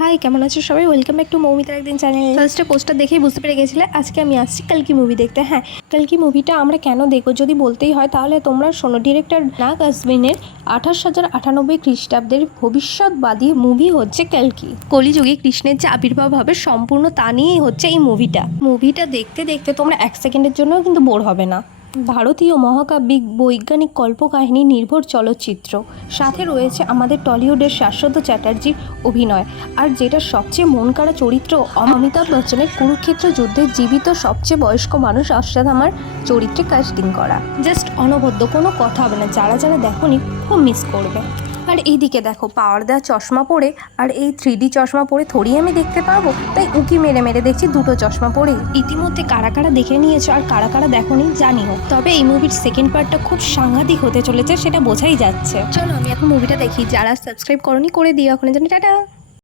High, কেমন আছো সবাই? ওয়েলকাম ব্যাক টু মৌমিতার একদিন চ্যানেল। ফার্স্টে পোস্টার দেখেই বুঝতে পেরে গেছিলে আজকে আমি আসছি কালকি মুভি দেখতে। হ্যাঁ, কালকি মুভিটা আমরা কেন দেখবো যদি বলতেই হয় তাহলে তোমরা শোনো। ডিরেক্টর নাগ আশ্বিনের 28,098 খ্রিস্টাব্দের ভবিষ্যৎবাদী মুভি হচ্ছে কালকি। কলিযুগে কৃষ্ণের যে আবির্ভাব হবে সম্পূর্ণ তা নিয়েই হচ্ছে এই মুভিটা দেখতে দেখতে তোমরা এক সেকেন্ডের জন্যও কিন্তু বোর হবে না। ভারতীয় মহাকাব্যিক বৈজ্ঞানিক কল্পকাহিনী নির্ভর চলচ্চিত্র, সাথে রয়েছে আমাদের টলিউডের শাশ্বত চ্যাটার্জির অভিনয়, আর যেটা সবচেয়ে মন কাড়া চরিত্র অমিতাভ বচ্চনের কুরুক্ষেত্র যুদ্ধে জীবিত সবচেয়ে বয়স্ক মানুষ অশ্বত্থামার চরিত্রে কাস্টিং করা। জাস্ট অনবদ্য, কোনো কথা হবে না। যারা যারা দেখোনি খুব মিস করবে। আর এইদিকে দেখো, পাওয়ার দেওয়া চশমা পরে আর এই 3D চশমা পরে থোড়ি আমি দেখতে পারবো, তাই উঁকি মেরে মেরে দেখছি দুটো চশমা পরে। ইতিমধ্যে কারা কারা দেখে নিয়েছো আর কারা কারা দেখোনি জানিও। তবে এই মুভির সেকেন্ড পার্টটা খুব সাংঘাতিক হতে চলেছে, সেটা বোঝাই যাচ্ছে। চলো আমি এখন মুভিটা দেখি। যারা সাবস্ক্রাইব করনি করে দিও এখন। জানি টাটা।